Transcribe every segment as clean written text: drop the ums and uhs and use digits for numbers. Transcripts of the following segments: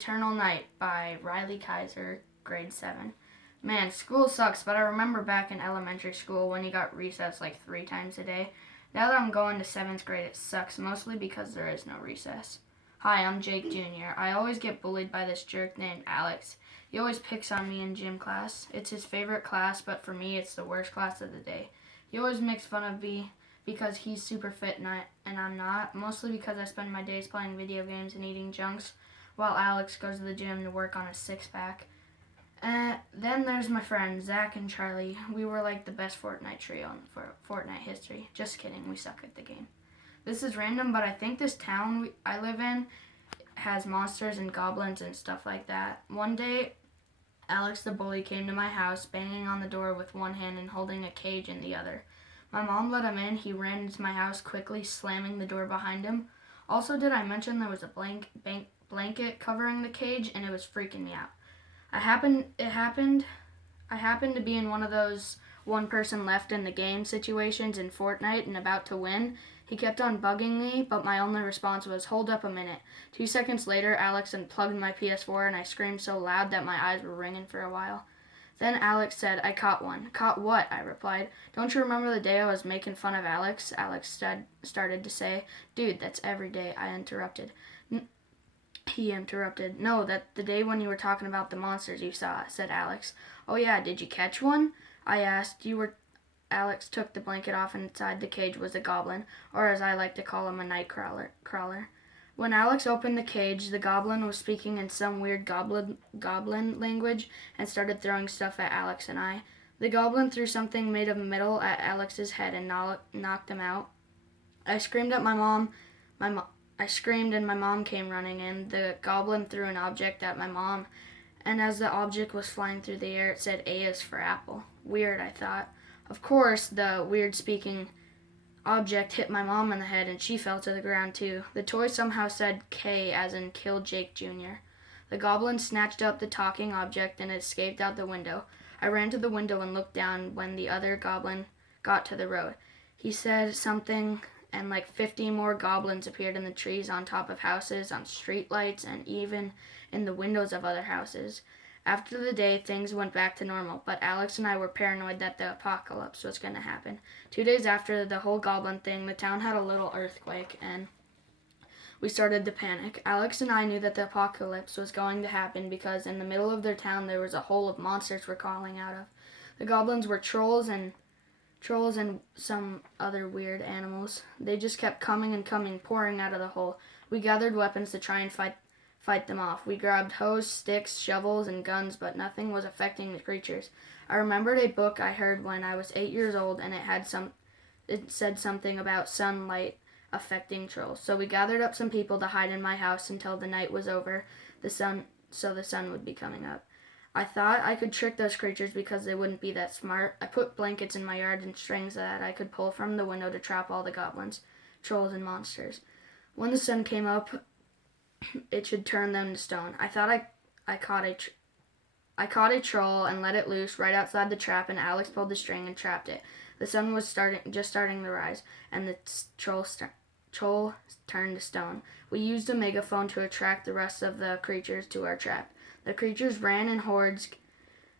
Eternal Night by Rylee Kiser, grade 7. Man, school sucks, but I remember back in elementary school when you got recess like 3 times a day. Now that I'm going to 7th grade, it sucks, mostly because there is no recess. Hi, I'm Jake Jr. I always get bullied by this jerk named Alex. He always picks on me in gym class. It's his favorite class, but for me, it's the worst class of the day. He always makes fun of me because he's super fit and I'm not, mostly because I spend my days playing video games and eating junks, while Alex goes to the gym to work on his six-pack. Then there's my friends, Zach and Charlie. We were like the best Fortnite trio in Fortnite history. Just kidding, we suck at the game. This is random, but I think this town I live in has monsters and goblins and stuff like that. One day, Alex the bully came to my house, banging on the door with one hand and holding a cage in the other. My mom let him in. He ran into my house quickly, slamming the door behind him. Also, did I mention there was a blanket covering the cage, and it was freaking me out. I happened to be in one of those one person left in the game situations in Fortnite and about to win. He kept on bugging me, but my only response was, "Hold up a minute." 2 seconds later, Alex unplugged my PS4 and I screamed so loud that my eyes were ringing for a while. Then Alex said, "I caught one." "Caught what?" I replied. "Don't you remember the day I was making fun of Alex?" Alex started to say. "Dude, that's every day," I interrupted. He interrupted. "No, that the day when you were talking about the monsters you saw," said Alex. "Oh yeah, did you catch one?" I asked. Alex took the blanket off, and inside the cage was a goblin, or as I like to call him, a night crawler. When Alex opened the cage, the goblin was speaking in some weird goblin language and started throwing stuff at Alex and I. The goblin threw something made of metal at Alex's head and knocked him out. I screamed at my mom. I screamed and my mom came running in. The goblin threw an object at my mom, and as the object was flying through the air, it said A is for apple. Weird, I thought. Of course, the weird speaking object hit my mom in the head and she fell to the ground too. The toy somehow said K as in kill Jake Jr. The goblin snatched up the talking object and escaped out the window. I ran to the window and looked down when the other goblin got to the road. He said something and like 50 more goblins appeared in the trees, on top of houses, on street lights, and even in the windows of other houses. After the day, things went back to normal, but Alex and I were paranoid that the apocalypse was going to happen. 2 days after the whole goblin thing, the town had a little earthquake, and we started to panic. Alex and I knew that the apocalypse was going to happen because in the middle of their town there was a hole of monsters were crawling out of. The goblins were trolls and some other weird animals. They just kept coming and coming, pouring out of the hole. We gathered weapons to try and fight them off. We grabbed hoes, sticks, shovels, and guns, but nothing was affecting the creatures. I remembered a book I heard when I was 8 years old, and it said something about sunlight affecting trolls. So we gathered up some people to hide in my house until the night was over, so the sun would be coming up. I thought I could trick those creatures because they wouldn't be that smart. I put blankets in my yard and strings that I could pull from the window to trap all the goblins, trolls, and monsters. When the sun came up, it should turn them to stone. I thought I caught a troll and let it loose right outside the trap, and Alex pulled the string and trapped it. The sun was just starting to rise, and the troll turned to stone. We used a megaphone to attract the rest of the creatures to our trap. The creatures ran in hordes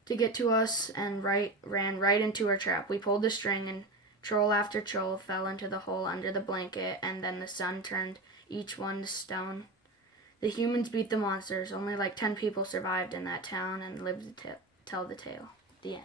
to get to us and ran right into our trap. We pulled the string, and troll after troll fell into the hole under the blanket, and then the sun turned each one to stone. The humans beat the monsters. Only like 10 people survived in that town and lived to tell the tale. The end.